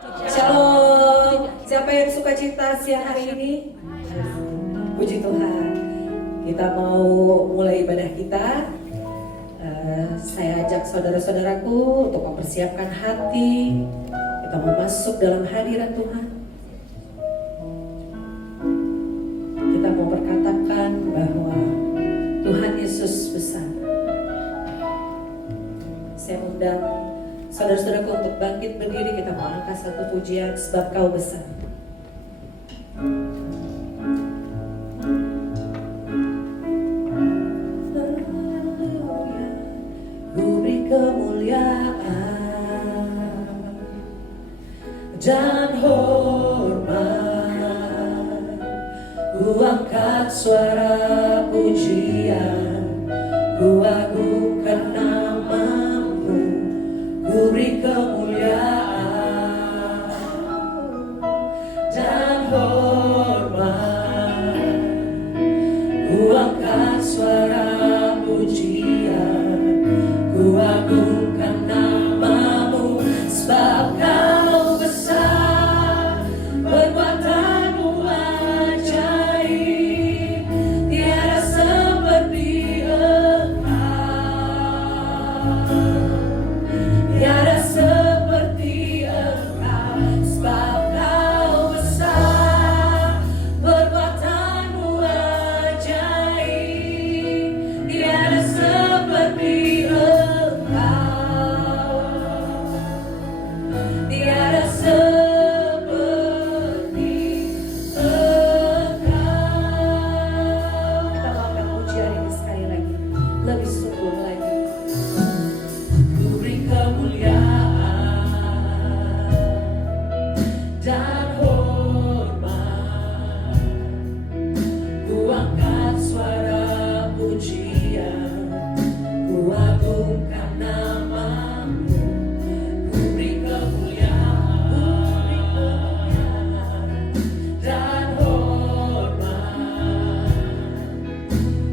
Shalom. Siapa yang suka cita siang hari ini? Puji Tuhan. Kita mau mulai ibadah kita. Saya ajak saudara-saudaraku untuk mempersiapkan hati. Kita mau masuk dalam hadirat Tuhan. Kita mau berkatakan bahwa Tuhan Yesus besar. Saya undang saudara-saudaraku untuk bangkit berdiri. Kita mau angkat satu pujian sebab Kau besar. Ku beri kemuliaan dan hormat. Ku angkat suara pujian, ku agungkan namamu. Ku beri kemuliaan dan hormat. Ku angkat suara pujian, ku agungkan namamu. Sebab Kau besar, perbuatanmu ajaib, tiada seperti Engkau. Tiada seperti Engkau, sebab Kau besar, perbuatanmu ajaib, tiada seperti Engkau, tiada seperti Engkau. Kita mau angkat pujian ini sekali lagi, lebih sungguh lagi. Ku beri kemuliaan dan hormat. Ku angkat suara pujian, ku agungkan namamu. Ku beri kemuliaan dan hormat.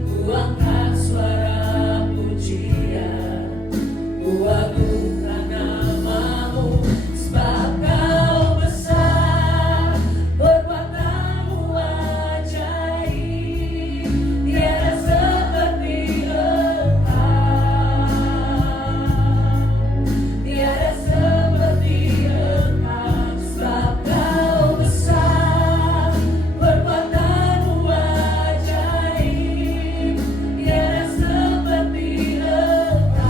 Ku angkat suara pujian, ku agungkan namamu. Sebab Kau besar, perbuatanmu ajaib, tiada seperti Engkau, tiada seperti Engkau. Sebab Kau besar, perbuatanmu ajaib, tiada seperti Engkau,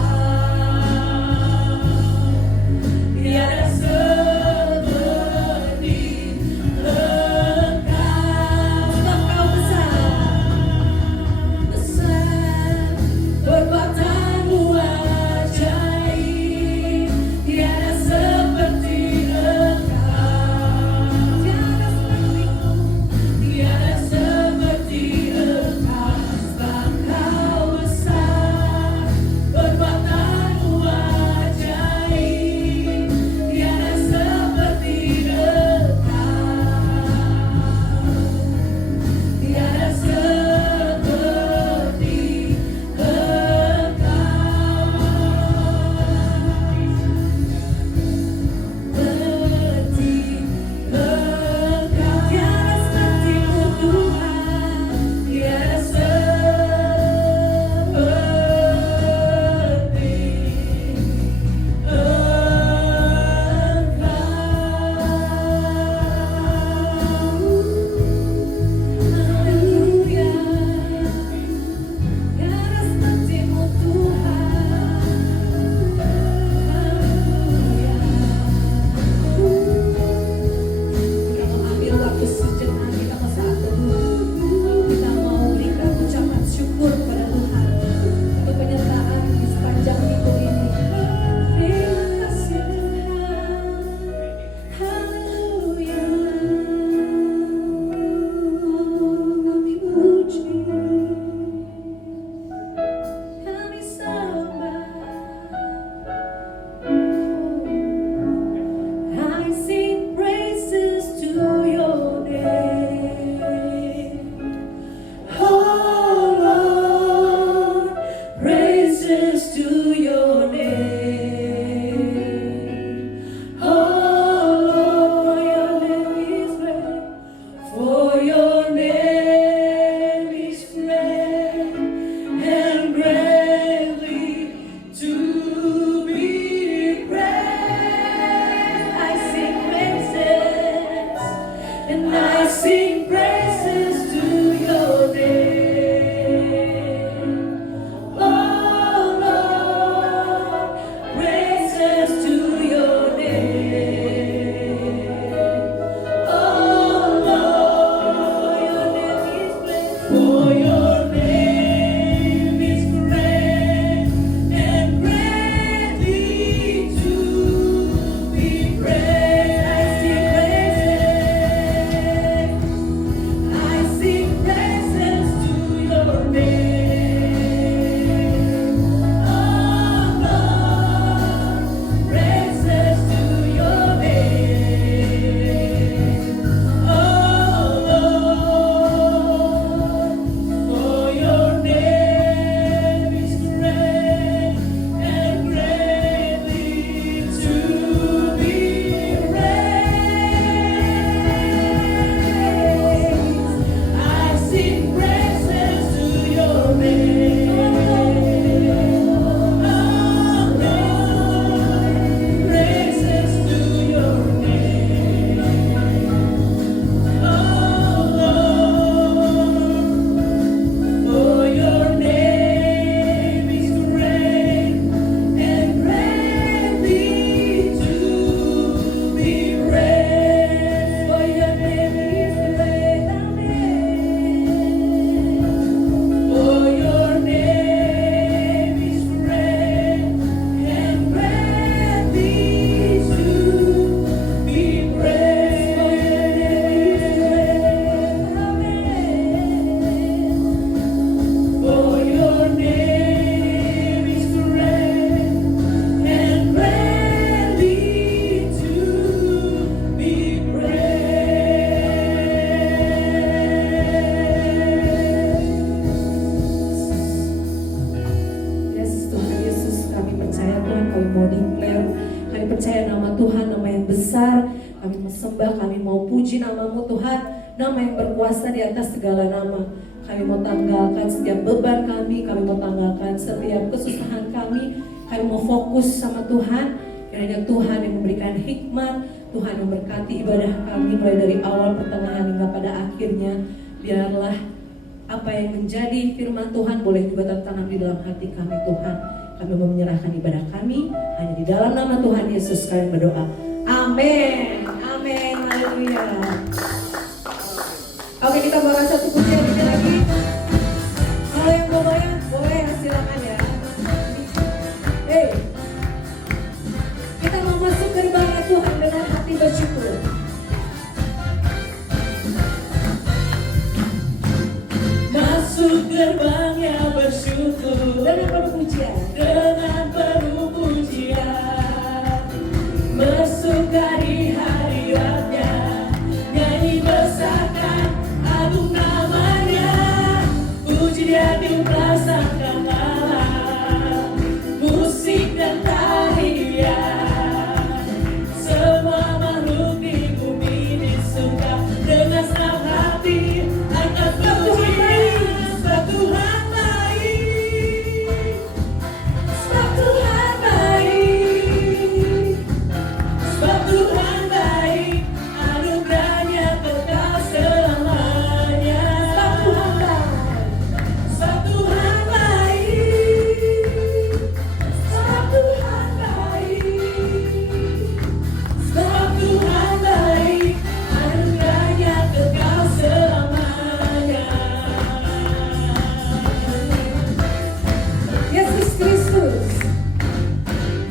mau declare, kami percaya nama Tuhan, nama yang besar. Kami mau sembah, kami mau puji namamu Tuhan, nama yang berkuasa di atas segala nama. Kami mau tanggalkan setiap beban kami mau tanggalkan setiap kesusahan kami mau fokus sama Tuhan. Kiranya Tuhan yang memberikan hikmat, Tuhan yang memberkati ibadah kami mulai dari awal, pertengahan hingga pada akhirnya. Biarlah apa yang menjadi firman Tuhan boleh juga tertanam di dalam hati kami Tuhan. Kami mau menyerahkan ibadah kami hanya di dalam nama Tuhan Yesus kami berdoa. Amin. Amin. Haleluya. Oke, kita bawa satu pujian ini lagi. Kalau yang mau goyang, boleh silakan ya. Hey, kita mau masuk gerbang Tuhan dengan hati bersyukur. Masuk gerbangnya bersyukur dengan penuh pujian. Dengan penuh pujian, masuk dari hadiratnya, nyanyi besarkan agung namanya, puji dia dipasangkan malam, musik dan tarian, semua makhluk di bumi di surga dengan senang hati angkat pujian. Sebab Tuhan baik, sebab Tuhan baik, sebab Tuhan baik, anugerahnya kekal selamanya. Sebab Tuhan baik, sebab Tuhan baik, sebab Tuhan baik, anugerahnya kekal selamanya. Yesus Kristus,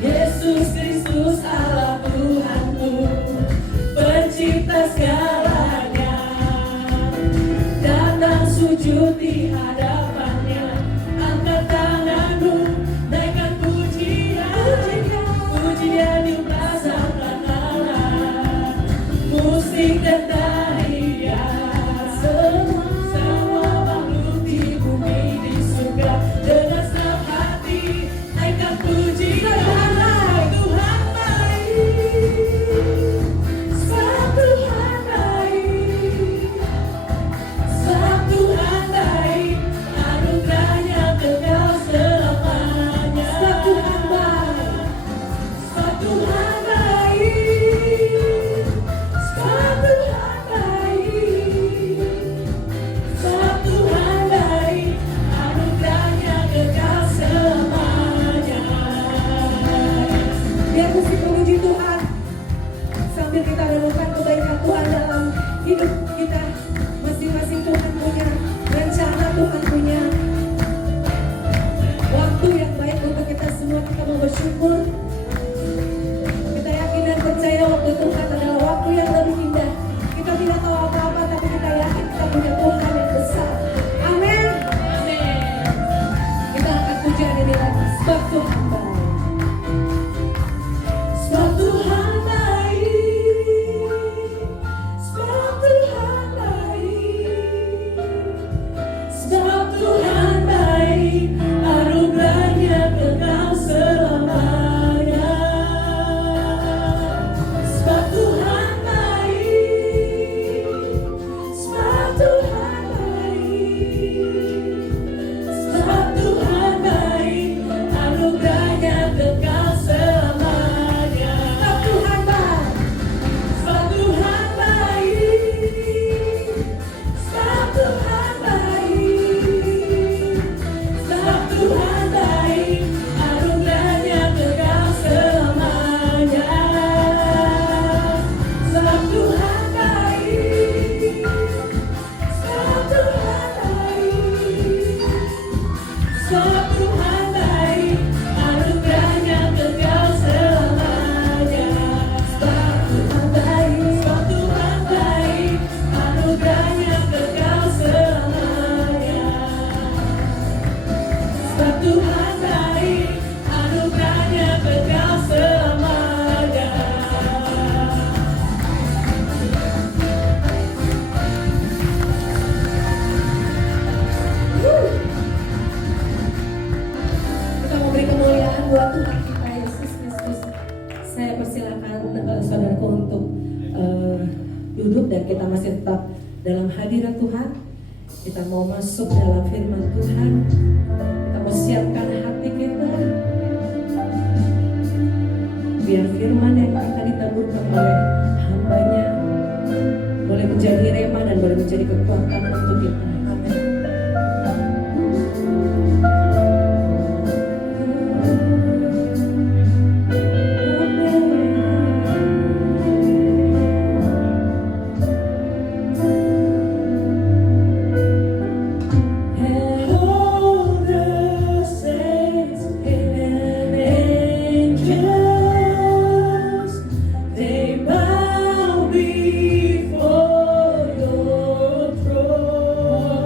Yesus Kristus Allah Tuhanku, pencipta segalanya, datang sujud di hadapannya, angkat tanganmu, naikkan pujian, pujian dipasangkan alat, musik dan tarian, semua makhluk di bumi di surga dengan senang hati naikkan pujian. Tuhan baik, sebab Tuhan baik, sebab Tuhan baik, anugerahnya kekal selamanya. Sebab Tuhan baik, sebab Tuhan baik, sebab Tuhan baik, sebab Tuhan baik, anugerahnya kekal selamanya. Biar musik memuji Tuhan sambil kita renungkan kebaikan Tuhan dalam hidup kita masing-masing. Tuhan punya rencana, Tuhan punya waktu yang baik untuk kita semua. Kita mau bersyukur. Kita yakin dan percaya waktu Tuhan adalah waktu yang lebih indah. Kita tidak tahu apa-apa, tapi kita yakin kita punya Tuhan yang besar. Amin. Amin. Kita angkat pujian ini lagi. Sebab Tuhan baik, sebab Tuhan baik, sebab Tuhan baik, saudaraku untuk duduk dan kita masih tetap dalam hadirat Tuhan. Kita mau masuk dalam firman Tuhan. Kita mau siapkan hati kita biar firman yang akan ditaburkan oleh hamba-Nya boleh menjadi rema dan boleh menjadi kekuatan untuk kita. Amin. They bow before your throne.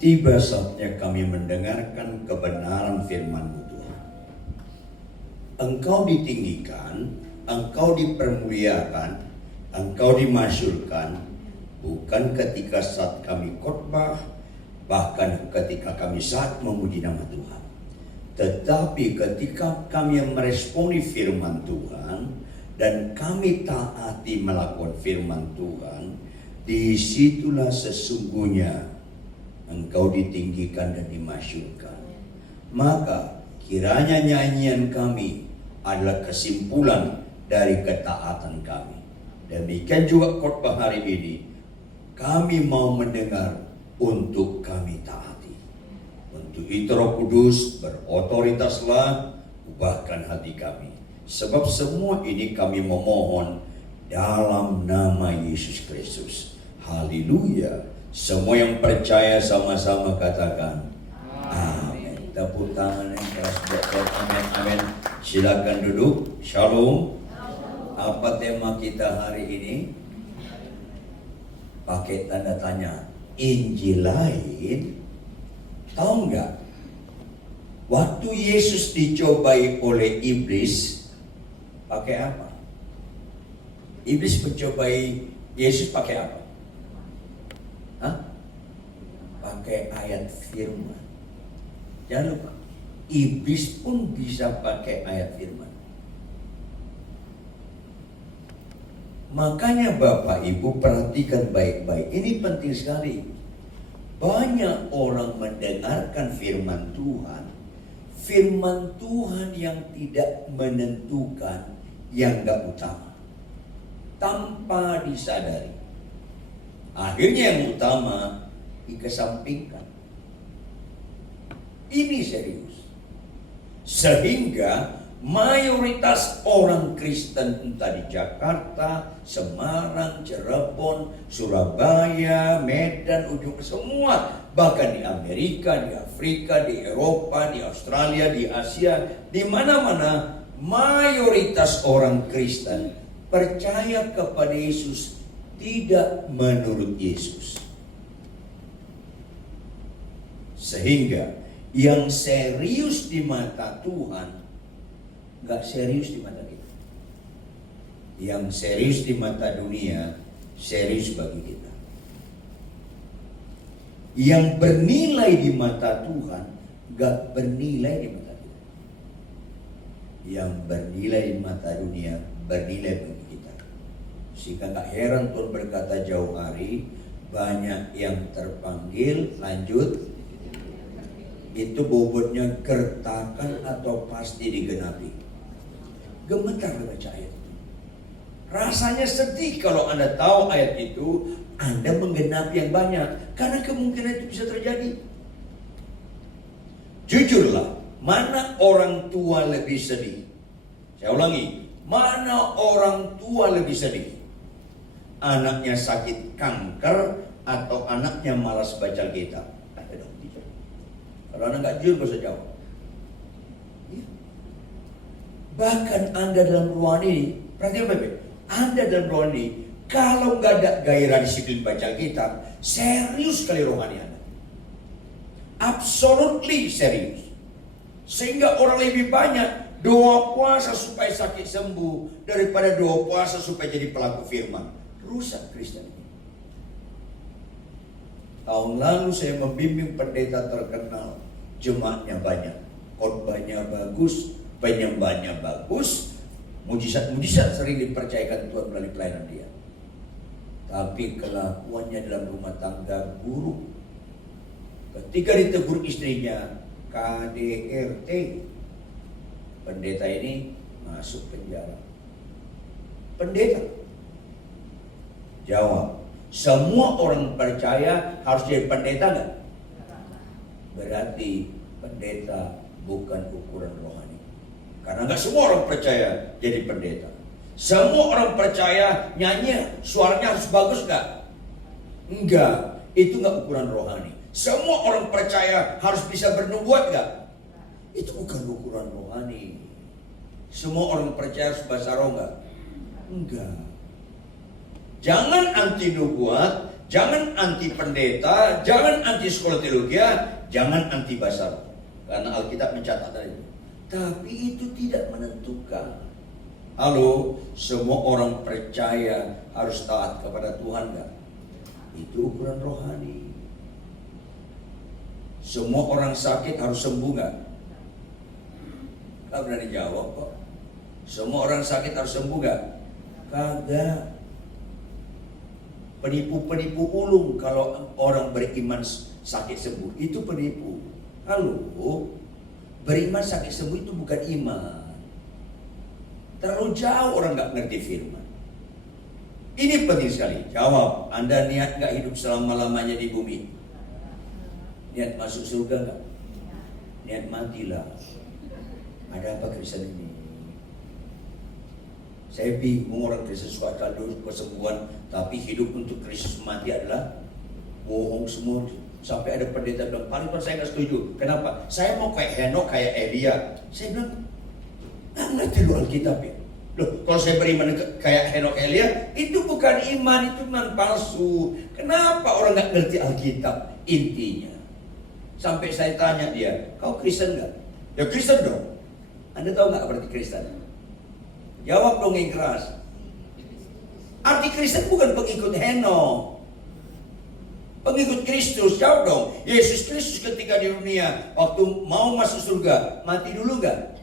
tiba saatnya kami mendengarkan kebenaran firman-Mu Tuhan. Engkau ditinggikan, Engkau dipermuliakan, Engkau dimasyurkan, bukan ketika saat kami khotbah, bahkan ketika kami saat memuji nama Tuhan. Tetapi ketika kami meresponi firman Tuhan dan kami taati melakukan firman Tuhan, disitulah sesungguhnya Engkau ditinggikan dan dimasyurkan. Maka kiranya nyanyian kami adalah kesimpulan dari ketaatan kami. Demikian juga khotbah hari ini, kami mau mendengar untuk kami taati. Untuk itu Roh Kudus berotoritaslah, ubahkan hati kami. Sebab semua ini kami memohon dalam nama Yesus Kristus. Haleluya. Semua yang percaya sama-sama katakan amin. Tepuk tangan yang keras buat Tuhan. Amin, amin. Silakan duduk. Shalom. Apa tema kita hari ini? Pakai tanda tanya. Injil lain. Tahu nggak? Waktu Yesus dicobai oleh iblis, pakai apa? Iblis mencobai Yesus pakai apa? Hah? Pakai ayat firman. Jangan lupa, iblis pun bisa pakai ayat firman. Makanya Bapak Ibu perhatikan baik-baik. Ini penting sekali. Banyak orang mendengarkan firman Tuhan. Firman Tuhan yang tidak menentukan, yang gak utama. Tanpa disadari. Akhirnya yang utama dikesampingkan. Ini serius. Sehingga mayoritas orang Kristen entah di Jakarta, Semarang, Cirebon, Surabaya, Medan, ujung semua, bahkan di Amerika, di Afrika, di Eropa, di Australia, di Asia, di mana-mana mayoritas orang Kristen percaya kepada Yesus tidak menurut Yesus. Sehingga yang serius di mata Tuhan gak serius di mata kita. Yang serius di mata dunia, serius bagi kita. Yang bernilai di mata Tuhan, gak bernilai di mata kita. Yang bernilai di mata dunia, bernilai bagi kita. Sehingga gak heran Tuhan berkata jauh hari, banyak yang terpanggil, lanjut, itu bobotnya gertakan atau pasti digenapi. Gemetar baca ayat itu. Rasanya sedih kalau Anda tahu ayat itu, Anda menggenapi yang banyak. Karena kemungkinan itu bisa terjadi. Jujurlah, mana orang tua lebih sedih? Saya ulangi, mana orang tua lebih sedih? Anaknya sakit kanker atau anaknya malas baca Alkitab? Kalau Anda nggak jujur, bisa jawab. Bahkan Anda dalam ruangan ini, perhatikan baik-baik, Anda dalam ruangan ini, kalau nggak ada gairah disiplin baca Alkitab, serius sekali rohani Anda. Absolutely serius. Sehingga orang lebih banyak doa puasa supaya sakit sembuh daripada doa puasa supaya jadi pelaku firman. Rusak Kristen ini. Tahun lalu saya membimbing pendeta terkenal, jemaatnya banyak, khotbahnya bagus, penyembahnya bagus, mujizat-mujizat sering dipercayakan Tuhan melalui pelayanan dia. Tapi kelakuannya dalam rumah tangga buruk. Ketika ditegur istrinya, KDRT, pendeta ini masuk penjara. Pendeta jawab, semua orang percaya harus jadi pendeta nggak? Berarti pendeta bukan ukuran rohani. Karena nggak semua orang percaya jadi pendeta. Semua orang percaya nyanyi suaranya harus bagus nggak? Enggak, itu nggak ukuran rohani. Semua orang percaya harus bisa bernubuat nggak? Itu bukan ukuran rohani. Semua orang percaya harus bahasa roh nggak? Enggak. Jangan anti nubuat, Jangan anti pendeta, jangan anti sekolah teologi, jangan anti basar. Karena Alkitab mencatat itu. Tapi itu tidak menentukan. Halo, semua orang percaya harus taat kepada Tuhan gak? Itu ukuran rohani. Semua orang sakit harus sembuh gak? Gak berani jawab kok. Semua orang sakit harus sembuh gak? Kagak. Penipu-penipu ulung kalau orang beriman sakit sembuh. Itu penipu. Halo, beriman sakit sembuh itu bukan iman. Terlalu jauh orang gak ngerti firman. Ini penting sekali. Jawab, Anda niat gak hidup selama-lamanya di bumi? Niat masuk surga gak? Niat matilah. Ada apa Kristen ini? Saya bingung orang Kristen suka kandung kesembuhan, tapi hidup untuk Kristus mati adalah bohong semua. Sampai ada pendeta bilang, paling saya gak setuju. Kenapa? Saya mau kayak Henok, kayak Elia. Saya bilang, nggak ngerti lu Alkitab ya. Loh, kalau saya beriman kayak Henok Elia, itu bukan iman, itu iman palsu. Kenapa orang nggak ngerti Alkitab? Intinya, sampai saya tanya dia, kau Kristen nggak? Ya Kristen dong. Anda tahu nggak berarti Kristen? Jawab dong yang keras. Arti Kristen bukan pengikut Henok, pengikut Kristus. Jawab dong. Yesus Kristus ketika di dunia, waktu mau masuk surga, mati dulu nggak?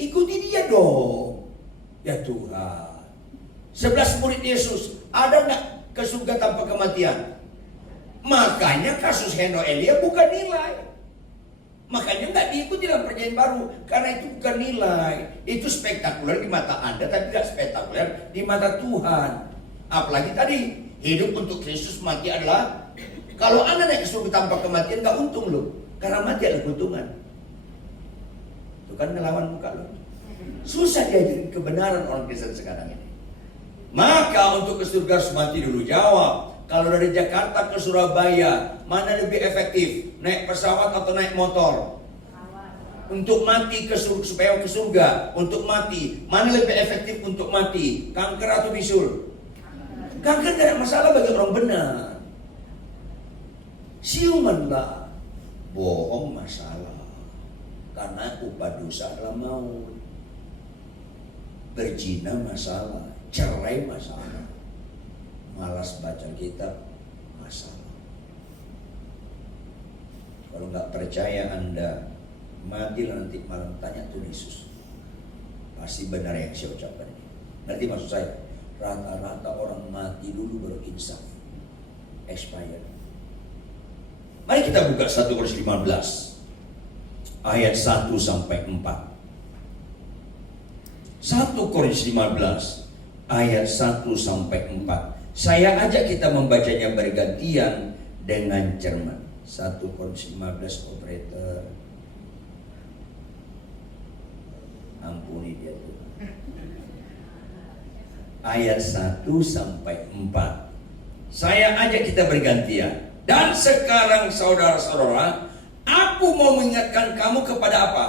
Ikuti dia dong. Ya Tuhan, 11 murid Yesus ada nggak ke surga tanpa kematian? Makanya kasus Henok Elia bukan nilai. Makanya nggak diikuti dalam perjanjian baru, karena itu bukan nilai. Itu spektakuler di mata Anda, tapi nggak spektakuler di mata Tuhan. Apalagi tadi hidup untuk Kristus, mati adalah, kalau Anda naik ke surga tanpa kematian nggak untung loh, karena mati adalah keuntungan. Itu kan ngelawan muka loh. Susah diajarin kebenaran orang Kristen sekarang ini. Maka untuk ke surga harus mati dulu. Jawab, kalau dari Jakarta ke Surabaya, mana lebih efektif? Naik pesawat atau naik motor? Untuk mati supaya ke surga, untuk mati, mana lebih efektif untuk mati? Kanker atau bisul? Kanker tidak masalah bagi orang benar. Siumanlah, bohong masalah. Karena upah dosa adalah maut. Berzina masalah, cerai masalah, malas baca kitab masalah. Kalau nggak percaya Anda, matilah nanti malam, tanya Tuhan Yesus. Pasti benar yang saya ucapkan ini. Nanti maksud saya, rata-rata orang mati dulu baru insaf, expired. Mari kita buka 1 Korintus 15 ayat 1 sampai 4. 1 Korintus 15 ayat 1 sampai 4. Saya ajak kita membacanya bergantian dengan cermat. 1 Korintus 15, operator. Ampuni dia tuh. Ayat 1 sampai 4. Saya ajak kita bergantian. Dan sekarang saudara-saudara, aku mau mengingatkan kamu kepada apa?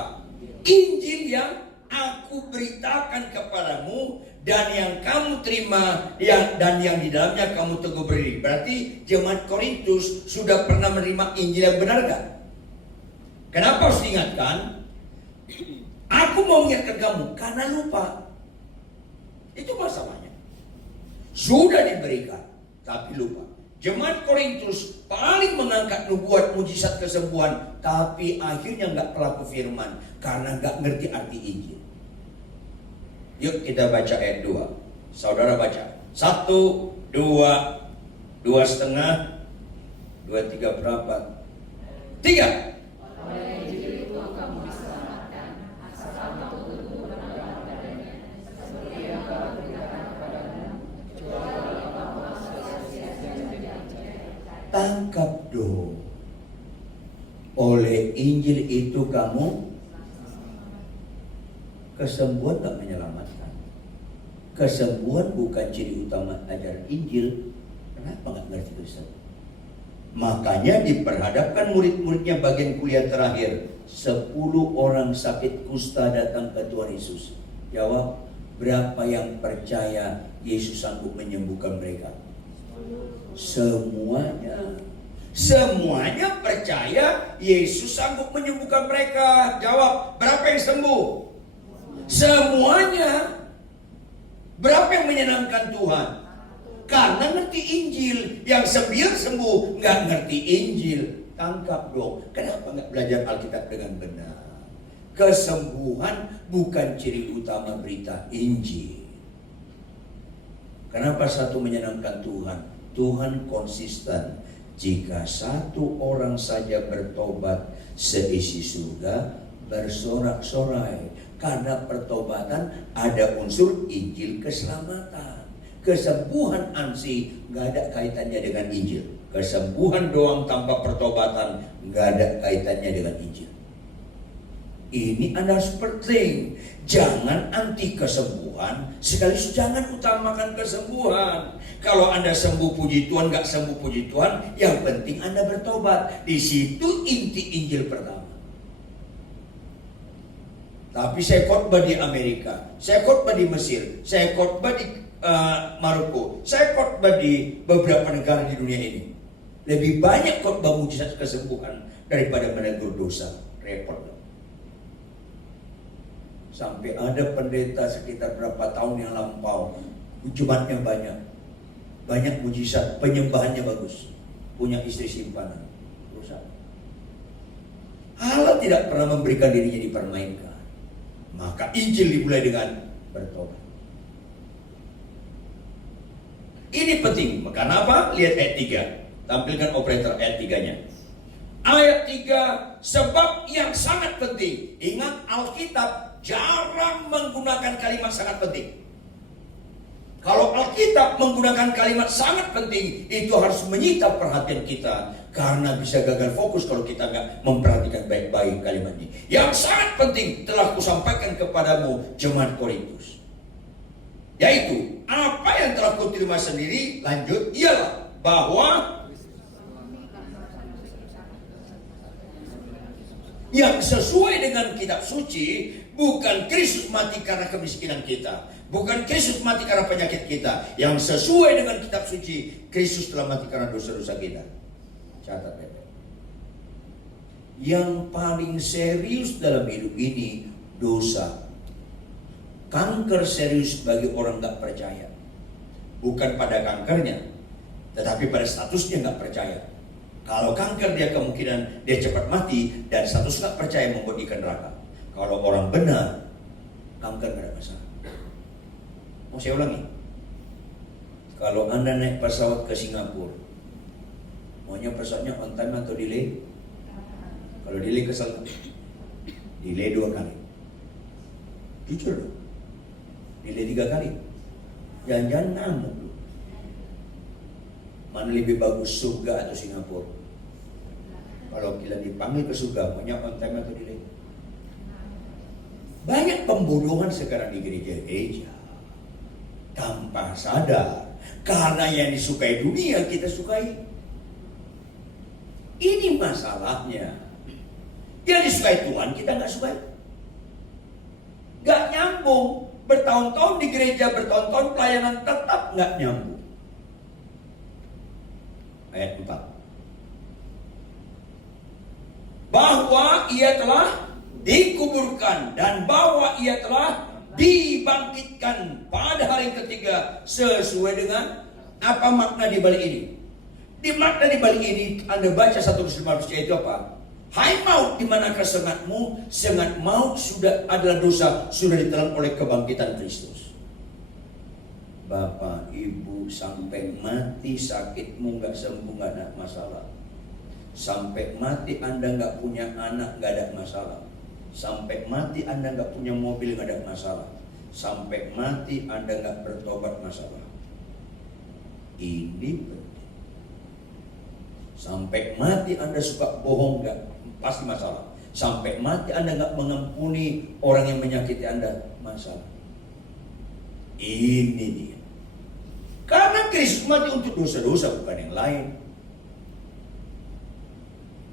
Injil yang aku beritakan kepadamu dan yang kamu terima dan yang di dalamnya kamu teguh berdiri. Berarti jemaat Korintus sudah pernah menerima Injil yang benar kan? Kenapa harus diingatkan? Aku mau mengingatkan kamu karena lupa. Itu masalahnya. Sudah diberikan tapi lupa. Jemaat Korintus paling mengangkat nubuat, mujizat, kesembuhan, tapi akhirnya nggak pelaku firman karena nggak ngerti arti Injil. Yuk kita baca ayat 2. Saudara baca. 1, 2, 2,5, 2, 3 berapa? 3. Tangkap dong. Oleh Injil itu kamu kesembuhan tak menyelamatkan. Kesembuhan bukan ciri utama ajaran Injil. Kenapa nggak ngerti Kristen? Makanya diperhadapkan murid-muridnya bagian kuliah terakhir. 10 orang sakit kusta datang ke Tuhan Yesus. Jawab, berapa yang percaya Yesus sanggup menyembuhkan mereka? Semuanya. Semuanya percaya Yesus sanggup menyembuhkan mereka. Jawab, berapa yang sembuh? Semuanya. Berapa yang menyenangkan Tuhan? Karena ngerti Injil. Yang 9 sembuh, nggak ngerti Injil. Tangkap dong. Kenapa nggak belajar Alkitab dengan benar? Kesembuhan bukan ciri utama berita Injil. Kenapa satu menyenangkan Tuhan? Tuhan konsisten. Jika satu orang saja bertobat, seisi surga bersorak-sorai. Karena pertobatan ada unsur Injil keselamatan. Kesembuhan ansi nggak ada kaitannya dengan Injil. Kesembuhan doang tanpa pertobatan nggak ada kaitannya dengan Injil. Ini Anda harus penting. Jangan anti kesembuhan, sekaligus jangan utamakan kesembuhan. Kalau Anda sembuh puji Tuhan, nggak sembuh puji Tuhan, yang penting Anda bertobat. Di situ inti Injil pertama. Tapi saya khotbah di Amerika, saya khotbah di Mesir, saya khotbah di Maroko, saya khotbah di beberapa negara di dunia ini. Lebih banyak khotbah mujizat kesembuhan daripada menegur dosa. Repot. Sampai ada pendeta sekitar berapa tahun yang lampau, jemaatnya banyak mujizat, penyembahannya bagus, punya istri simpanan, rusak. Allah tidak pernah memberikan dirinya dipermainkan. Maka Injil dimulai dengan bertobat. Ini penting. Kenapa? Lihat ayat 3. Tampilkan operator ayat 3-nya. Ayat 3, sebab yang sangat penting. Ingat, Alkitab jarang menggunakan kalimat sangat penting. Kalau Alkitab menggunakan kalimat sangat penting, itu harus menyita perhatian kita. Karena bisa gagal fokus kalau kita nggak memperhatikan baik-baik kalimat ini. Yang sangat penting telah kusampaikan kepadamu, jemaat Korintus. Yaitu, apa yang telah kuterima sendiri, lanjut, ialah bahwa yang sesuai dengan kitab suci, bukan Kristus mati karena kemiskinan kita, bukan Kristus mati karena penyakit kita. Yang sesuai dengan kitab suci, Kristus telah mati karena dosa-dosa kita. Catat baik-baik. Yang paling serius dalam hidup ini dosa. Kanker serius bagi orang gak percaya. Bukan pada kankernya, tetapi pada statusnya gak percaya. Kalau kanker dia kemungkinan dia cepat mati, dan status gak percaya membuat dia ke neraka. Kalau orang benar, kanker gak ada masalah. Mau saya ulangi? Kalau Anda naik pesawat ke Singapura, maunya pesawatnya on time atau delay? Kalau delay kesel, delay 2 kali. Jujur dong, delay 3 kali. Jangan-jangan ngamuk. Mana lebih bagus, surga atau Singapura? Kalau kita dipanggil ke surga, maunya on time atau delay? Banyak pembodohan sekarang di gereja-gereja tanpa sadar. Karena yang disukai dunia kita sukai. Ini masalahnya. Yang disukai Tuhan kita nggak sukai. Nggak nyambung. Bertahun-tahun di gereja, bertahun-tahun pelayanan tetap nggak nyambung. Ayat 4. Bahwa ia telah dikuburkan dan bahwa ia telah dibangkitkan pada hari ketiga sesuai dengan apa makna di balik ini? Di makna di balik ini Anda baca 1:15 itu apa? Hai maut, di manakah sengatmu? Sengat maut sudah adalah dosa, sudah ditelan oleh kebangkitan Kristus. Bapak, Ibu, sampai mati sakitmu nggak sembuh nggak ada masalah. Sampai mati Anda nggak punya anak nggak ada masalah. Sampai mati Anda nggak punya mobil nggak ada masalah. Sampai mati Anda nggak bertobat masalah. Ini penting. Sampai mati Anda suka bohong nggak pasti masalah. Sampai mati Anda nggak mengampuni orang yang menyakiti Anda masalah. Ini dia. Karena Kristus mati untuk dosa-dosa, bukan yang lain.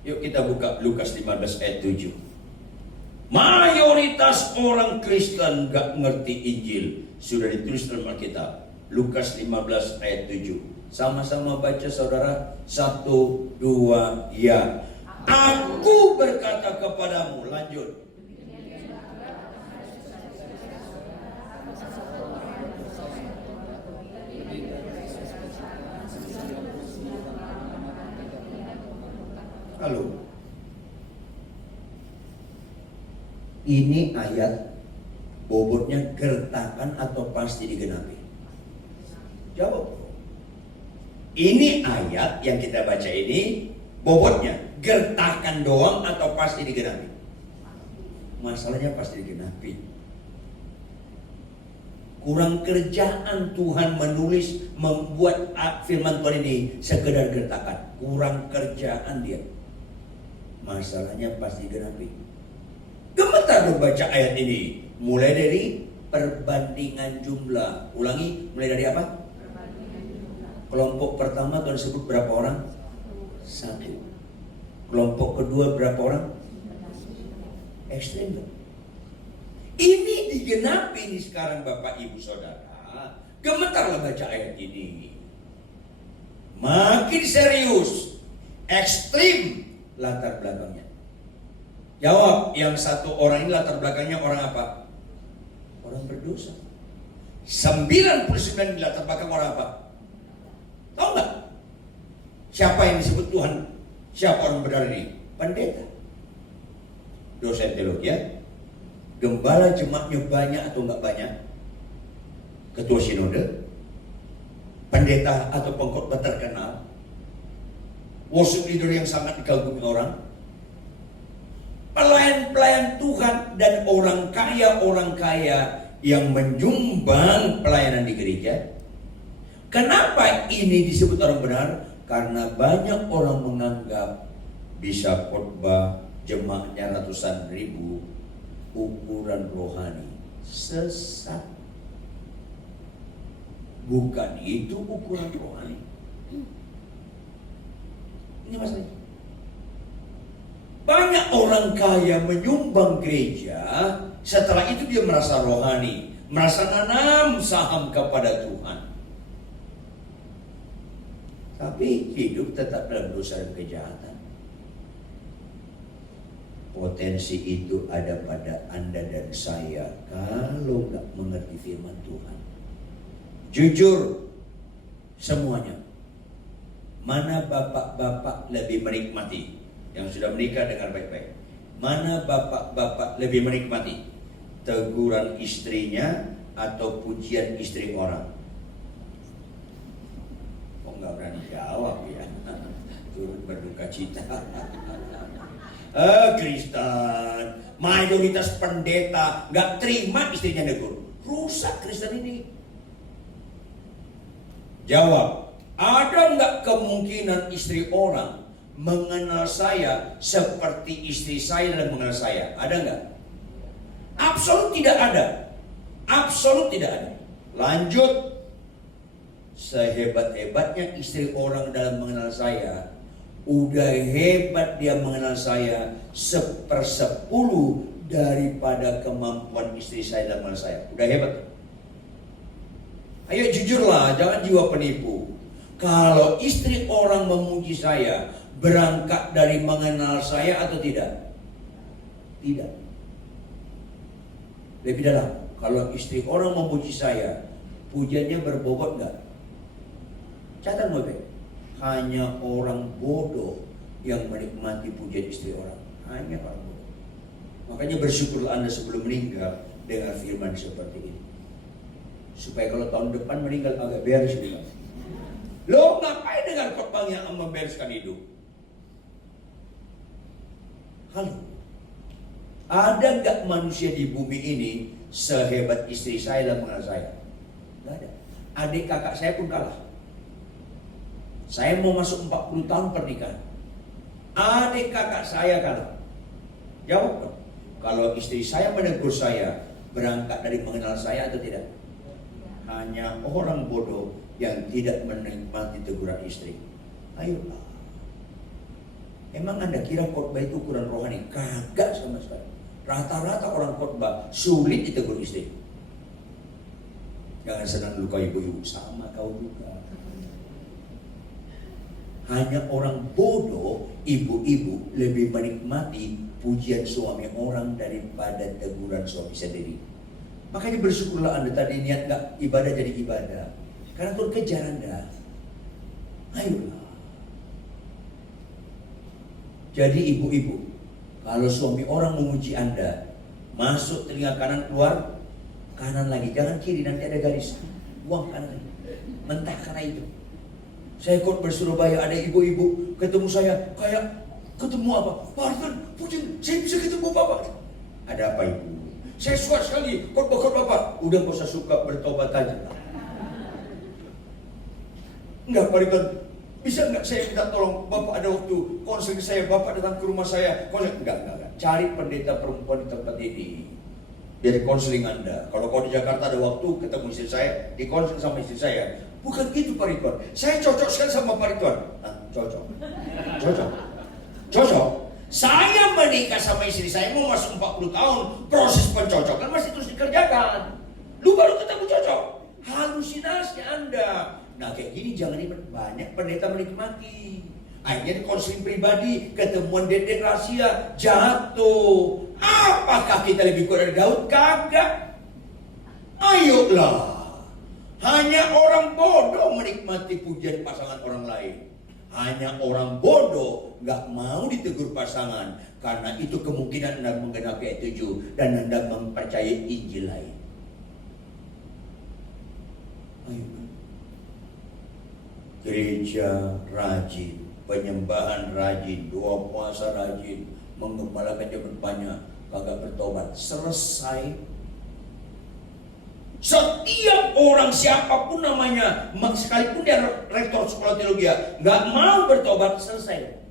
Yuk kita buka Lukas 15 ayat 7. Mayoritas orang Kristen gak ngerti Injil. Sudah ditulis dalam Alkitab. Lukas 15 ayat 7. Sama-sama baca saudara. 1, 2, ya. Aku berkata kepadamu. Lanjut. Halo. Ini ayat bobotnya gertakan atau pasti digenapi? Jawab. Ini ayat yang kita baca ini bobotnya gertakan doang atau pasti digenapi? Masalahnya pasti digenapi. Kurang kerjaan Tuhan menulis, membuat firman Tuhan ini sekedar gertakan. Kurang kerjaan dia. Masalahnya pasti digenapi. Gemetar membaca ayat ini. Mulai dari perbandingan jumlah. Ulangi, mulai dari apa? Kelompok pertama Tuhan sebut berapa orang? 1. Kelompok kedua berapa orang? Ekstrim. Ini digenapi nih sekarang Bapak Ibu Saudara. Gemetarlah baca ayat ini. Makin serius, ekstrim latar belakangnya. Jawab, yang satu orang ini latar belakangnya orang apa? Orang berdosa. 99 di latar belakang orang apa? Tahu nggak? Siapa yang disebut Tuhan? Siapa orang benar ini? Pendeta. Dosen teologi ya. Gembala jemaatnya banyak atau nggak banyak? Ketua sinode, pendeta atau pengkhotbah terkenal, worship leader yang sangat dikagumi orang, pelayan-pelayan Tuhan dan orang kaya yang menyumbang pelayanan di gereja. Kenapa ini disebut orang benar? Karena banyak orang menganggap bisa khotbah jemaatnya ratusan ribu, ukuran rohani. Sesat. Bukan itu ukuran rohani. Ini masalahnya. Banyak orang kaya menyumbang gereja, setelah itu dia merasa rohani, merasa nanam saham kepada Tuhan. Tapi hidup tetap dalam dosa dan kejahatan. Potensi itu ada pada Anda dan saya kalau nggak mengerti firman Tuhan. Jujur semuanya. Mana bapak-bapak lebih menikmati? Yang sudah menikah dengan baik-baik. Mana bapak-bapak lebih menikmati? Teguran istrinya atau pujian istri orang? Kok nggak berani jawab ya? Turut berduka cita. Kristen, mayoritas pendeta nggak terima istrinya negur. Rusak Kristen ini. Jawab, ada nggak kemungkinan istri orang mengenal saya seperti istri saya dan mengenal saya? Ada nggak? Absolut tidak ada. Absolut tidak ada. Lanjut. Sehebat-hebatnya istri orang dalam mengenal saya, udah hebat dia mengenal saya 1/10 daripada kemampuan istri saya dalam mengenal saya. Udah hebat. Ayo jujurlah, jangan jiwa penipu. Kalau istri orang memuji saya, berangkat dari mengenal saya atau tidak? Tidak. Lebih dalam, kalau istri orang memuji saya, pujiannya berbobot enggak? Catat baik. Hanya orang bodoh yang menikmati pujian istri orang. Hanya orang bodoh. Makanya bersyukurlah Anda sebelum meninggal dengan firman seperti ini. Supaya kalau tahun depan meninggal agak beres juga. Lo ngapain dengan khotbah yang membereskan hidup? Halo. Ada gak manusia di bumi ini sehebat istri saya dan mengenal saya? Gak ada. Adik kakak saya pun kalah. Saya mau masuk 40 tahun pernikahan. Adik kakak saya kalah. Jawab. Kalau istri saya menegur saya, berangkat dari mengenal saya atau tidak? Hanya orang bodoh yang tidak menikmati teguran istri. Ayolah. Emang Anda kira khotbah itu ukuran rohani? Kagak sama sekali. Rata-rata orang khotbah sulit ditegur istri. Jangan senang dulu kau ibu-ibu, sama kau juga. Hanya orang bodoh, ibu-ibu lebih menikmati pujian suami orang daripada teguran suami sendiri. Makanya bersyukurlah Anda tadi niat gak ibadah jadi ibadah. Karena Tuhan kejar Anda. Ayolah. Jadi ibu-ibu, kalau suami orang memuji Anda, masuk telinga kanan, keluar kanan lagi. Jangan kiri, nanti ada garis. Buang kanan lagi. Mentah karena itu. Saya ikut bersurabaya, ada ibu-ibu ketemu saya, kayak ketemu apa? Pak Arifan, puji, saya bisa ketemu Bapak. Ada apa ibu? Saya suka sekali khotbah Bapak. Udah gak usah suka, bertobat aja. Enggak Pak Arifan, bisa enggak saya minta tolong Bapak, ada waktu konseling saya, Bapak datang ke rumah saya. Konseling, enggak. Cari pendeta perempuan di tempat ini. Biar konseling Anda. Kalau kau di Jakarta ada waktu ketemu istri saya, di konseling sama istri saya. Bukan gitu Pak Ridwan. Saya cocok sekali sama Pak Ridwan. Nah, cocok. Saya menikah sama istri saya mau masuk 40 tahun. Proses pencocokan masih terus dikerjakan. Lu baru ketemu cocok. Halusinasi Anda. Nah kayak gini jangan banyak pendeta menikmati. Akhirnya di konseling pribadi, ketemuan dedek rahasia, jatuh. Apakah kita lebih kuat dari Daud? Kagak. Ayolah. Hanya orang bodoh menikmati pujian pasangan orang lain. Hanya orang bodoh gak mau ditegur pasangan. Karena itu kemungkinan Anda menggenapi ayat 7 dan Anda mempercayai Injil lain. Ayo. Gereja rajin, penyembahan rajin, doa puasa rajin, menggembalakan jemaat banyak, kagak bertobat. Selesai. Setiap orang siapapun namanya, sekalipun dia rektor sekolah teologi, nggak mau bertobat, selesai.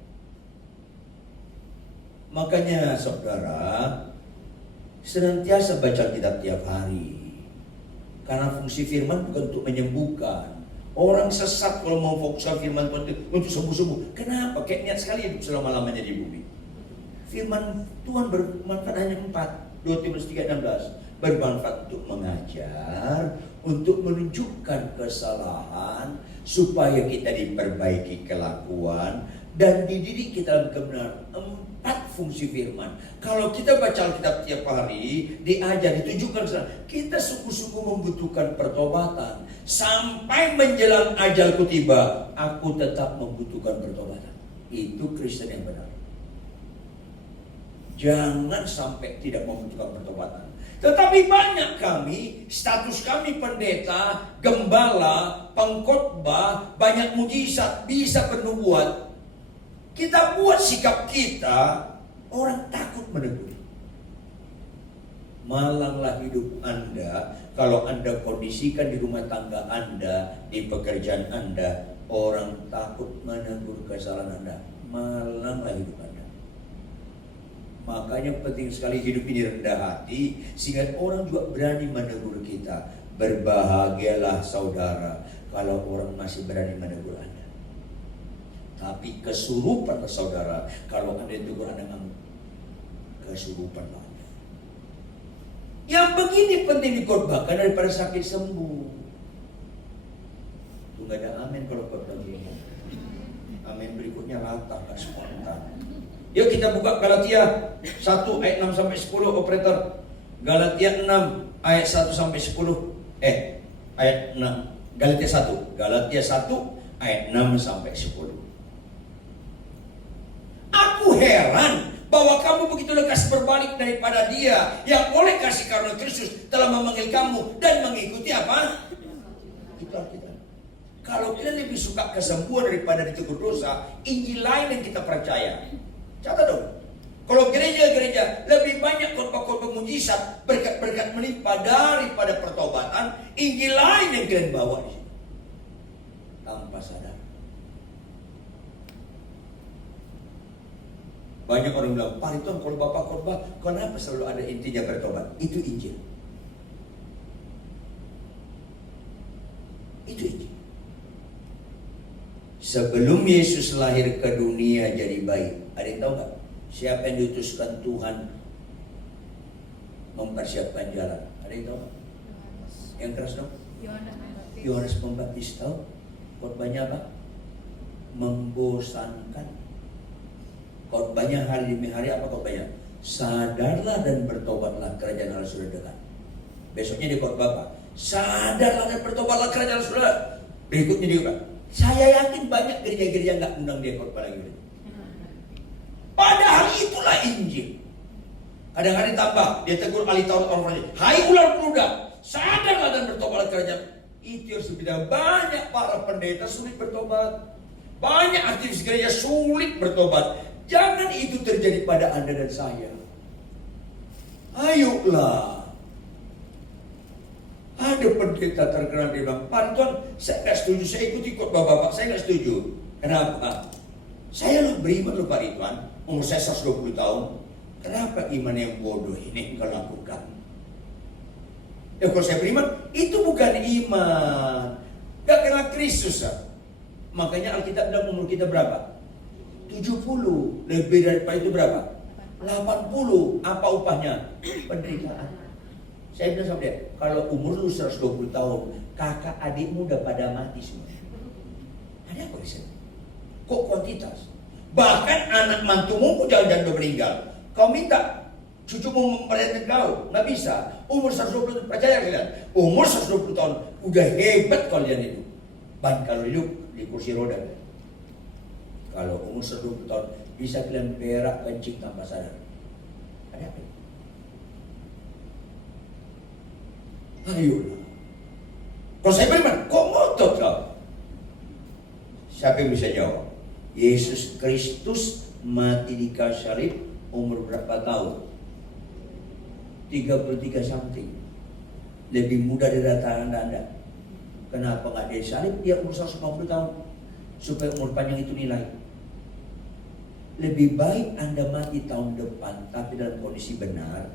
Makanya saudara, senantiasa baca kitab tiap hari. Karena fungsi firman bukan untuk menyembuhkan. Orang sesat kalau mau fokuskan firman Tuhan untuk sembuh-sembuh. Kenapa? Kayak niat sekali hidup selama-lamanya di bumi. Firman Tuhan bermanfaat hanya 4. 2 Timotius 3:16. Bermanfaat untuk mengajar, untuk menunjukkan kesalahan, supaya kita diperbaiki kelakuan, dan dididik kita dalam kebenaran. 4 fungsi firman. Kalau kita baca Alkitab tiap hari, diajar, ditunjukkan kesalahan, kita sungguh-sungguh membutuhkan pertobatan. Sampai menjelang ajalku tiba, aku tetap membutuhkan pertobatan. Itu Kristen yang benar. Jangan sampai tidak membutuhkan pertobatan. Tetapi banyak kami, status kami pendeta, gembala, pengkhotbah, banyak mujizat, bisa bernubuat. Kita buat sikap kita, orang takut menegur. Malanglah hidup Anda kalau Anda kondisikan di rumah tangga Anda, di pekerjaan Anda, orang takut menegur kesalahan Anda. Malanglah hidup Anda. Makanya penting sekali hidup ini rendah hati, sehingga orang juga berani menegur kita. Berbahagialah saudara kalau orang masih berani menegur Anda. Tapi kesurupan saudara kalau Anda ditegur Anda ngamuk. Kesurupan Anda. Yang begini penting dikhotbahkan daripada sakit sembuh. Itu gak ada amin kalau khotbah begini. Amin berikutnya rata, gak spontan. Yuk kita buka Galatia 1 ayat 6 sampai 10 operator. Galatia 6 ayat 1 sampai 10. Ayat 6. Galatia 1 ayat 6 sampai 10. Aku heran bahwa kamu begitu lekas berbalik daripada Dia yang oleh kasih karunia Kristus telah memanggil kamu dan mengikuti apa? Itu Alkitab. Kalau kita lebih suka kesembuhan daripada ditegur dosa, Injil lain yang kita percaya. Catat dong. Kalau gereja-gereja lebih banyak khotbah-khotbah mujizat, berkat-berkat melimpah daripada pertobatan, Injil lain yang kalian bawa di sini. Tanpa sadar. Banyak orang bilang, Pak Ridwan kalau Bapak khotbah, kenapa selalu ada intinya bertobat? Itu Injil. Itu Injil. Sebelum Yesus lahir ke dunia jadi bayi, ada yang tahu nggak? Siapa yang diutuskan Tuhan mempersiapkan jalan? Ada yang tahu? Yang keras dong? Yohanes Pembaptis tahu khotbahnya apa? Membosankan. Khotbahnya hari demi hari apa khotbahnya? Sadarlah dan bertobatlah, kerajaan Allah sudah dekat. Besoknya di khotbah apa? Sadarlah dan bertobatlah, kerajaan Allah sudah dekat. Berikutnya dia bilang, saya yakin banyak gereja-gereja nggak undang dia khotbah lagi. Padahal itulah Injil. Kadang-kadang ditambah, dia tegur ahli Taurat orang Farisi, hai ular beludak, sadarlah dan bertobatlah, kerajaan. Itu yang sudah banyak para pendeta sulit bertobat. Banyak aktivis gereja sulit bertobat. Jangan itu terjadi pada Anda dan saya. Ayolah. Ada pendeta terkenal dia bilang, Pak Tuan, saya nggak setuju, saya ikuti khotbah Bapak, saya nggak setuju. Kenapa? Saya beriman loh Pak Ridwan, umur saya 120 tahun. Kenapa iman yang bodoh ini engkau lakukan? Ya kalau saya beriman, itu bukan iman. Gak kenal Kristus. Makanya Alkitab bilang umur kita berapa? 70. Lebih daripada itu berapa? 80. Apa upahnya? Penderitaan. Saya bilang sama dia, kalau umur lu 120 tahun, kakak adikmu udah pada mati semua. Ada apa di sini? Kok kuantitas? Bahkan anak mantumu jangan-jangan udah meninggal. Kau minta cucumu memperhatikan kau, nggak bisa. Umur 120 tahun, percaya kalian? Umur 120 tahun, udah hebat kalian itu. Bahkan kalau hidup di kursi roda. Kalau umur 120 tahun, bisa kalian berak kencing tanpa sadar. Ada apa? Ayolah. Kalau saya beriman, kok ngotot kau? Siapa yang bisa jawab? Yesus Kristus mati di kayu salib umur berapa tahun? 33 something. Lebih muda dari rata-rata Anda. Kenapa nggak dia salib? Dia umur 150 tahun. Supaya umur panjang itu nilai. Lebih baik Anda mati tahun depan tapi dalam kondisi benar,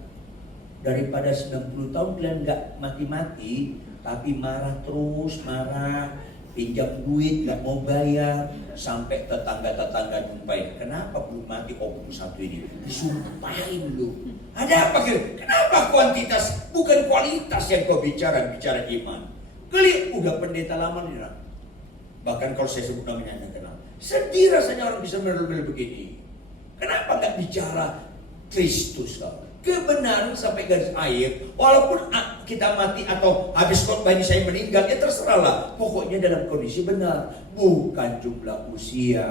daripada 90 tahun kalian nggak mati-mati tapi marah terus, pinjam duit nggak mau bayar, sampai tetangga-tetangga jumpain, kenapa belum mati opung satu ini, disumpahin lu. Ada apa kira? Kenapa kuantitas bukan kualitas yang kau bicara iman? Kali udah pendeta lama nih. Bahkan kalau saya sebut namanya Anda kenal. Sedih rasanya orang bisa merel-merel begini. Kenapa nggak bicara Kristus kau? Kebenaran sampai garis akhir. Walaupun kita mati atau habis khotbah ini saya meninggal, ya terserahlah. Pokoknya dalam kondisi benar, bukan jumlah usia.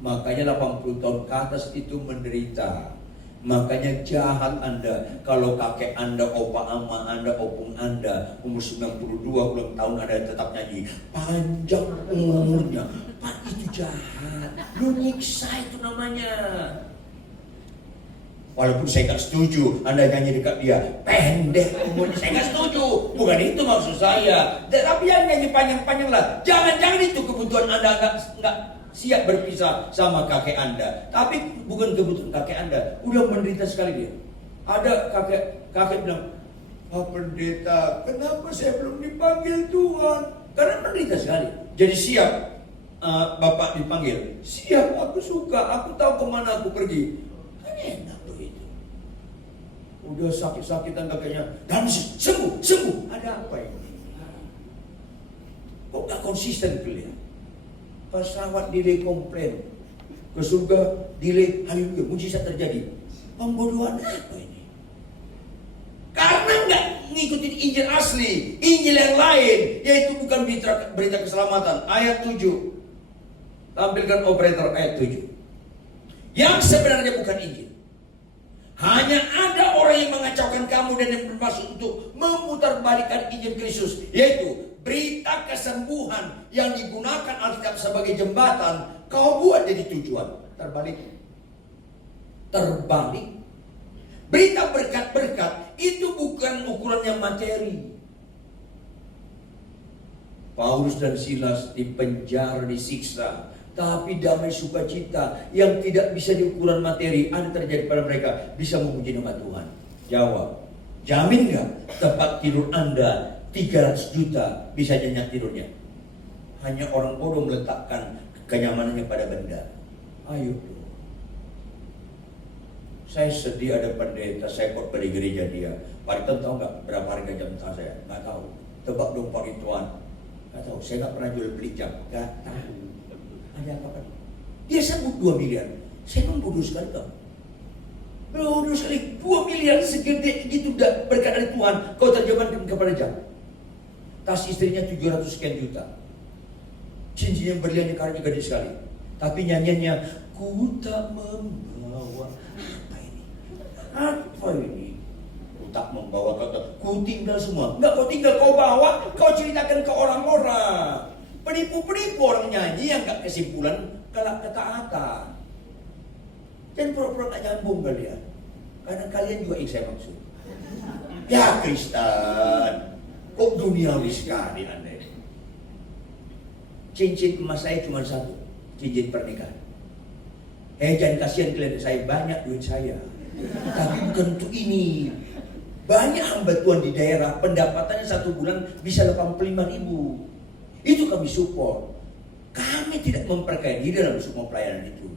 Makanya 80 tahun ke atas itu menderita. Makanya jahat Anda kalau kakek Anda, opa ama Anda, opung Anda umur 92 tahun Anda tetap nyanyi panjang umurnya. Pak, itu jahat. Lu nyiksa itu namanya. Walaupun saya nggak setuju Anda nyanyi dekat dia pendek umurnya, saya nggak setuju. Bukan itu maksud saya. Tapi yang nyanyi panjang-panjang lah. Jangan-jangan itu kebutuhan Anda nggak siap berpisah sama kakek Anda. Tapi bukan kebutuhan kakek Anda. Udah menderita sekali dia. Ada kakek bilang, Pak Pendeta, kenapa saya belum dipanggil Tuhan? Karena menderita sekali. Jadi siap Bapak dipanggil. Siap, aku suka. Aku tahu kemana aku pergi. Kan enak tuh itu. Udah sakit-sakitan kakeknya. Dan sembuh. Ada apa ini? Kok gak konsisten kalian? Pesawat delay komplain, ke surga delay, haleluya, mujizat terjadi. Pembodohan apa ini? Karena nggak ngikutin Injil asli, Injil yang lain, yaitu bukan berita keselamatan. Ayat 7, tampilkan operator ayat 7. Yang sebenarnya bukan Injil. Hanya ada orang yang mengacaukan kamu dan yang bermaksud untuk memutarbalikkan Injil Kristus, yaitu berita kesembuhan yang digunakan Alkitab sebagai jembatan, kau buat jadi tujuan. Terbalik. Berita berkat-berkat itu bukan ukuran yang materi. Paulus dan Silas dipenjara, disiksa, tapi damai sukacita yang tidak bisa diukuran materi ada terjadi pada mereka, bisa memuji nama Tuhan. Jawab, jamin gak tempat tidur Anda 300 juta bisa nyenyak tidurnya? Hanya orang bodoh meletakkan kenyamanannya pada benda. Ayo. Saya sedih ada pendeta, saya khotbah di gereja dia. Pak Ridwan tahu nggak berapa harga jam tangan saya? Nggak tahu. Tebak dong Pak Ridwan. Gak tahu, saya gak pernah jual beli jam. Gak tahu. Ada apa kan? Dia sebut 2 miliar. Saya memang bodoh sekali kau. Bodoh sekali. 2 miliar segede gitu berkat dari Tuhan. Kau terjemahkan kepada jam. Tas istrinya 700 sekian juta. Cincin yang berliannya karetnya gede sekali. Tapi nyanyiannya, ku tak membawa. Apa ini? Apa ini? Ku tak membawa kata, ku tinggal semua. Enggak kau tinggal, kau bawa, kau ceritakan ke orang-orang. Penipu-penipu orang nyanyi yang gak kesimpulan kalau ketaatan. Dan pura-pura gak nyambung kalian. Karena kalian juga yang saya maksud. Ya Kristen, kok duniawi sekali Anda. Cincin emas saya cuma 1, cincin pernikahan. Jangan kasihan kalian, saya banyak duit saya. Tapi bukan untuk ini. Banyak hamba Tuhan di daerah, pendapatannya 1 bulan bisa 85.000. Itu kami support. Kami tidak memperkaya diri dalam semua pelayanan itu.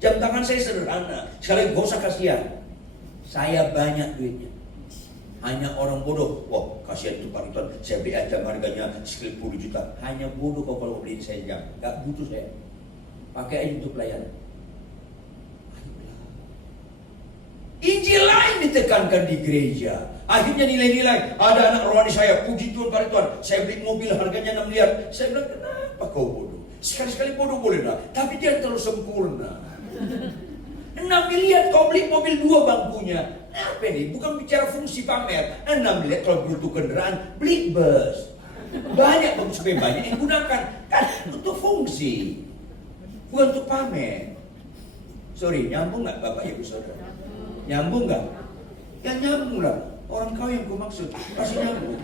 Jam tangan saya sederhana, sekali gak usah kasihan. Saya banyak duitnya. Hanya orang bodoh, wah kasihan itu Pak Ridwan, saya beli jam harganya 10 juta. Hanya bodoh kau kalau beliin saya jam, gak butuh saya. Pakai aja untuk pelayanan. Injil lain ditekankan di gereja. Akhirnya nilai-nilai, ada anak rohani saya, puji Tuhan Pak Ridwan, saya beli mobil harganya 6 miliar. Saya bilang, kenapa kau bodoh? Sekali-sekali bodoh boleh lah, tapi dia terlalu sempurna. 6 miliar kau beli mobil 2 bangkunya. Apa ini? Bukan bicara fungsi pamer. 6 miliar kalau butuh kendaraan, beli bus. Banyak bagus banyak yang gunakan. Kan untuk fungsi. Bukan untuk pamer. Sorry, nyambung gak Bapak Ibu Saudara? Nyambung gak? Ya nyambung lah. Orang kau yang ku maksud. Pasti nyambung.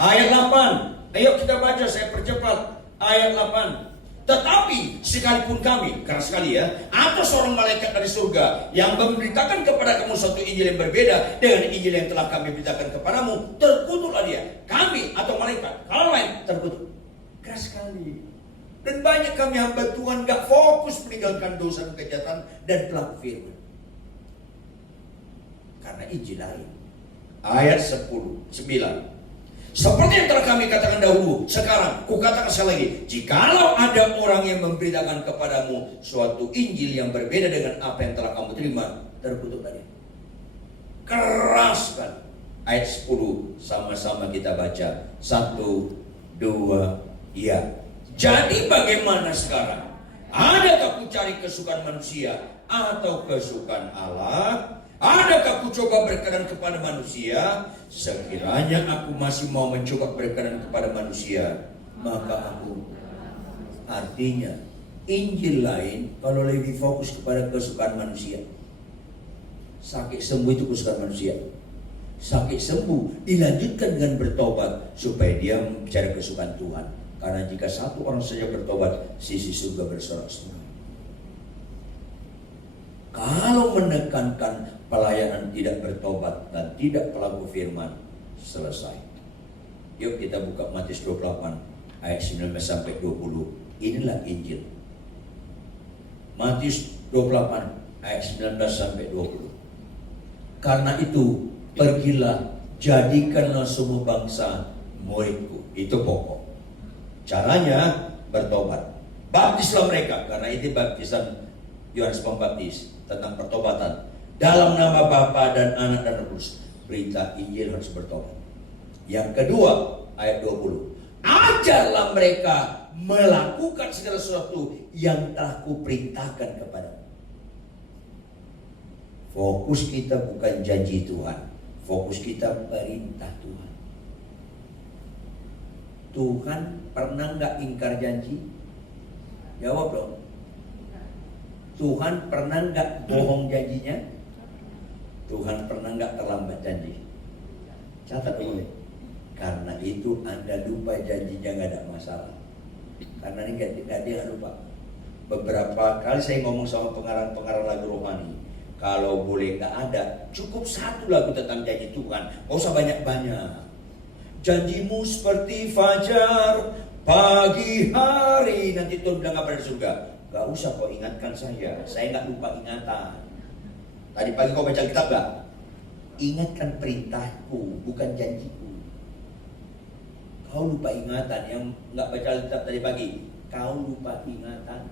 Ayat 8. Ayo kita baca, saya percepat. Ayat 8. Tetapi sekalipun kami, keras sekali ya, atau seorang malaikat dari surga yang memberitakan kepada kamu suatu Injil yang berbeda dengan Injil yang telah kami beritakan kepadamu, terkutuklah dia. Kami atau malaikat, kalau lain terkutuk. Keras sekali. Dan banyak kami hamba Tuhan gak fokus meninggalkan dosa dan kejahatan dan pelaku firman. Karena Injil lain. Ayat 9. Seperti yang telah kami katakan dahulu, sekarang kukatakan sekali lagi, jikalau ada orang yang memberitakan kepadamu suatu Injil yang berbeda dengan apa yang telah kamu terima, terkutuk tadi. Keras kan? Ayat 10 sama-sama kita baca. 1, 2, ya. Jadi bagaimana sekarang? Adakah ku cari kesukaan manusia atau kesukaan Allah? Adakah aku coba berkenan kepada manusia? Sekiranya aku masih mau mencoba berkenan kepada manusia, maka aku. Artinya Injil lain kalau lebih fokus kepada kesukaan manusia. Sakit sembuh itu kesukaan manusia. Sakit sembuh dilanjutkan dengan bertobat supaya dia mencari kesukaan Tuhan. Karena jika satu orang saja bertobat, sisi surga bersorak-sorai. Kalau menekankan pelayanan tidak bertobat dan tidak pelaku firman, selesai. Yuk kita buka Matius 28 ayat 19 sampai 20. Inilah Injil. Matius 28 ayat 19 sampai 20. Karena itu pergilah, jadikanlah semua bangsa muridku. Itu pokok. Caranya bertobat. Baptislah mereka, karena itu baptisan Yohanes Pembaptis tentang pertobatan. Dalam nama Bapa dan Anak dan Roh Kudus. Berita Injil harus bertobat. Yang kedua, ayat 20. Ajarlah mereka melakukan segala sesuatu yang telah kuperintahkan kepadamu. Fokus kita bukan janji Tuhan. Fokus kita perintah Tuhan. Tuhan pernah nggak ingkar janji? Jawab dong. Tuhan pernah nggak bohong janjinya? Tuhan pernah nggak terlambat janji? Catat dulu. Karena itu Anda lupa janjinya nggak ada masalah. Karena ini nggak dia lupa. Beberapa kali saya ngomong sama pengarang lagu rohani, kalau boleh nggak ada, cukup satu lagu tentang janji Tuhan, nggak usah banyak-banyak. Janjimu seperti fajar pagi hari, nanti Tuhan bilang apa di surga? Gak usah kau ingatkan saya nggak lupa ingatan. Tadi pagi kau baca kitab gak? ingatkan perintahku, bukan janjiku. Kau lupa ingatan, yang nggak baca Alkitab tadi pagi, kau lupa ingatan.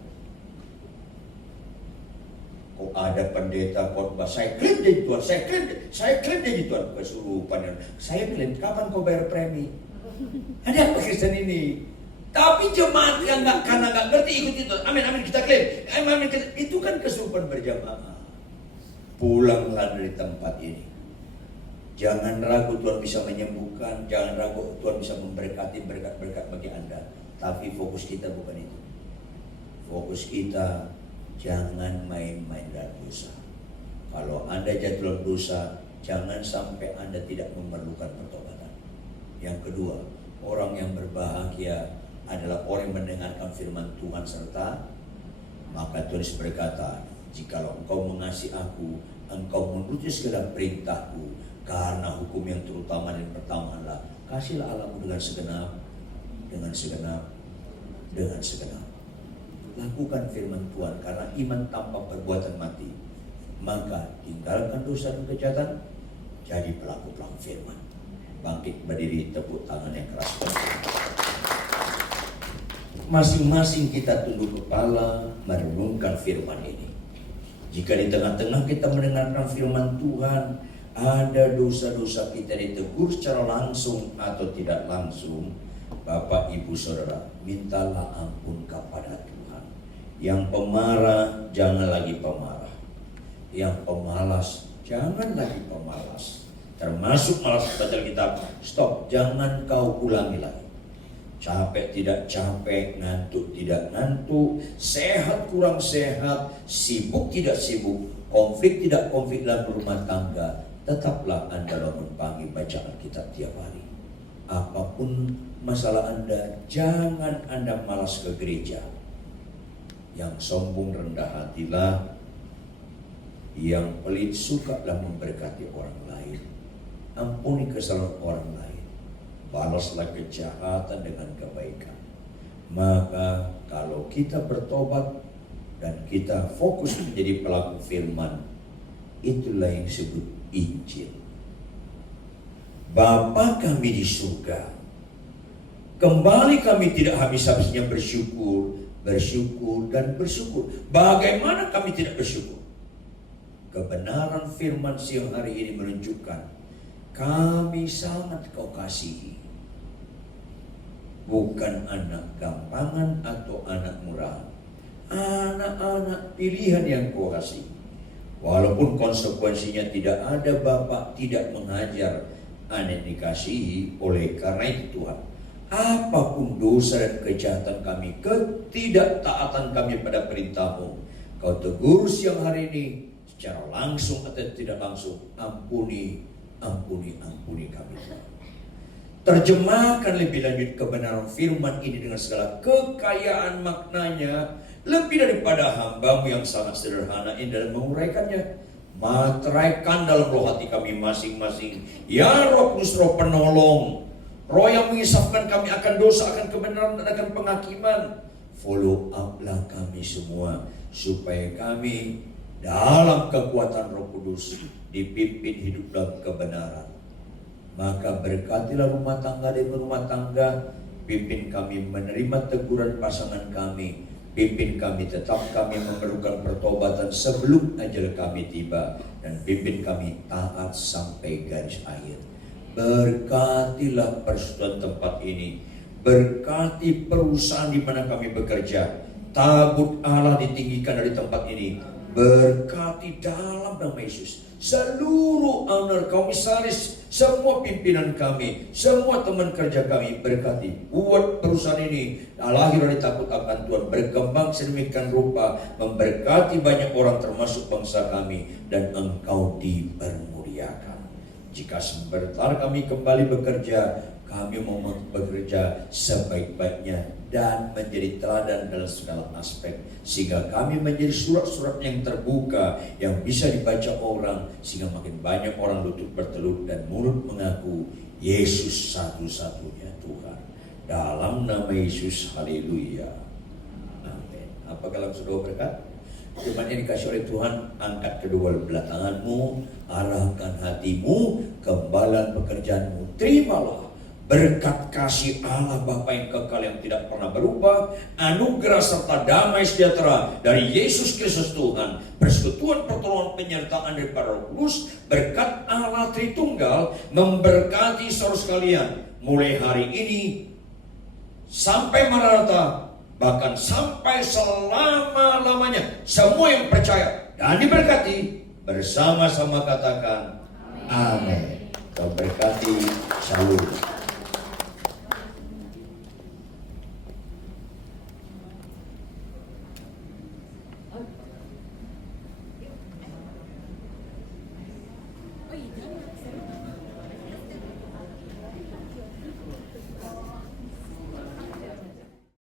Kok ada pendeta khotbah, saya klaim jadi Tuhan, saya klaim jadi Tuhan. Kesurupan, saya klaim, kapan kau bayar premi? Ada apa Kristen ini? Tapi jemaat yang karena nggak ngerti ikut itu, amin kita klaim, amin itu kan kesurupan berjamaah. Pulanglah dari tempat ini. Jangan ragu Tuhan bisa menyembuhkan, jangan ragu Tuhan bisa memberkati berkat-berkat bagi Anda. Tapi fokus kita bukan itu. Fokus kita jangan main-main dalam dosa. Kalau Anda jatuh dalam dosa, jangan sampai Anda tidak memerlukan pertobatan. Yang kedua, orang yang berbahagia adalah orang yang mendengarkan firman Tuhan serta maka Tuhan berkata, jikalau engkau mengasihi aku, engkau menuruti segala perintahku, karena hukum yang terutama dan pertama adalah kasihlah Allahmu dengan segenap. Lakukan firman Tuhan, karena iman tanpa perbuatan mati. Maka tinggalkan dosa dan kejahatan, jadi pelaku-pelaku firman. Bangkit berdiri, tepuk tangan yang keras. Masing-masing kita tunduk kepala merenungkan firman ini. Jika di tengah-tengah kita mendengarkan firman Tuhan, ada dosa-dosa kita ditegur secara langsung atau tidak langsung, Bapak, Ibu, Saudara, mintalah ampun kepada Tuhan. Yang pemarah, jangan lagi pemarah. Yang pemalas, jangan lagi pemalas. Termasuk malas baca Alkitab, stop, jangan kau ulangi lagi. Capek tidak capek, ngantuk tidak ngantuk, sehat kurang sehat, sibuk tidak sibuk, konflik tidak konflik dalam rumah tangga, tetaplah Anda bangun pagi baca Alkitab tiap hari. Apapun masalah Anda, jangan Anda malas ke gereja. Yang sombong rendah hatilah, yang pelit sukalah memberkati orang lain. Ampuni kesalahan orang lain. Balaslah kejahatan dengan kebaikan. Maka kalau kita bertobat dan kita fokus menjadi pelaku firman, itulah yang disebut Injil. Bapa kami di surga, kembali kami tidak habis-habisnya bersyukur. Bagaimana kami tidak bersyukur? Kebenaran firman siang hari ini menunjukkan kami sangat kau kasihi. Bukan anak gampangan atau anak murahan, anak-anak pilihan yang kau kasihi. Walaupun konsekuensinya tidak ada, Bapak tidak mengajar anak dikasihi. Oleh karena itu Tuhan, apapun dosa dan kejahatan kami, ketidaktaatan kami pada perintah-Mu, Kau tegur siang hari ini secara langsung atau tidak langsung. Ampuni kami. Terjemahkan lebih lanjut kebenaran firman ini dengan segala kekayaan maknanya, lebih daripada hamba-Mu yang sangat sederhana ini dalam menguraikannya. Materaikan dalam roh hati kami masing-masing. Ya Roh Kudus, Roh penolong, Roh yang mengisafkan kami akan dosa, akan kebenaran, dan akan penghakiman. Follow up lah kami semua, supaya kami dalam kekuatan Roh Kudus dipimpin hidup dalam kebenaran. Maka berkatilah rumah tangga demi rumah tangga. Pimpin kami menerima teguran pasangan kami. Pimpin kami, tetap kami memerlukan pertobatan sebelum ajal kami tiba. Dan pimpin kami taat sampai garis akhir. Berkatilah persekutuan tempat ini. Berkati perusahaan di mana kami bekerja. Tabut Allah ditinggikan dari tempat ini. Berkati dalam nama Yesus seluruh owner, komisaris, semua pimpinan kami, semua teman kerja kami. Berkati, buat perusahaan ini lahir dari takut akan Tuhan, berkembang sedemikian rupa, memberkati banyak orang termasuk bangsa kami, dan Engkau dipermuliakan. Jika sebentar kami kembali bekerja, kami mau bekerja sebaik-baiknya dan menjadi teladan dalam segala aspek, sehingga kami menjadi surat-surat yang terbuka yang bisa dibaca orang, sehingga makin banyak orang lutut bertelut dan mulut mengaku Yesus satu-satunya Tuhan. Dalam nama Yesus, haleluya, amin. Apakah langsung doa berkat? Firman yang dikasih oleh Tuhan, angkat kedua belah tanganmu, arahkan hatimu, kembalan pekerjaanmu, terimalah berkat kasih Allah Bapa yang kekal yang tidak pernah berubah, anugerah serta damai sejahtera dari Yesus Kristus Tuhan, persekutuan pertolongan penyertaan daripada Roh Kudus, berkat Allah Tritunggal memberkati saudara sekalian mulai hari ini sampai Maranatha, bahkan sampai selama-lamanya. Semua yang percaya dan diberkati bersama-sama katakan amin. Terberkati. Shalom.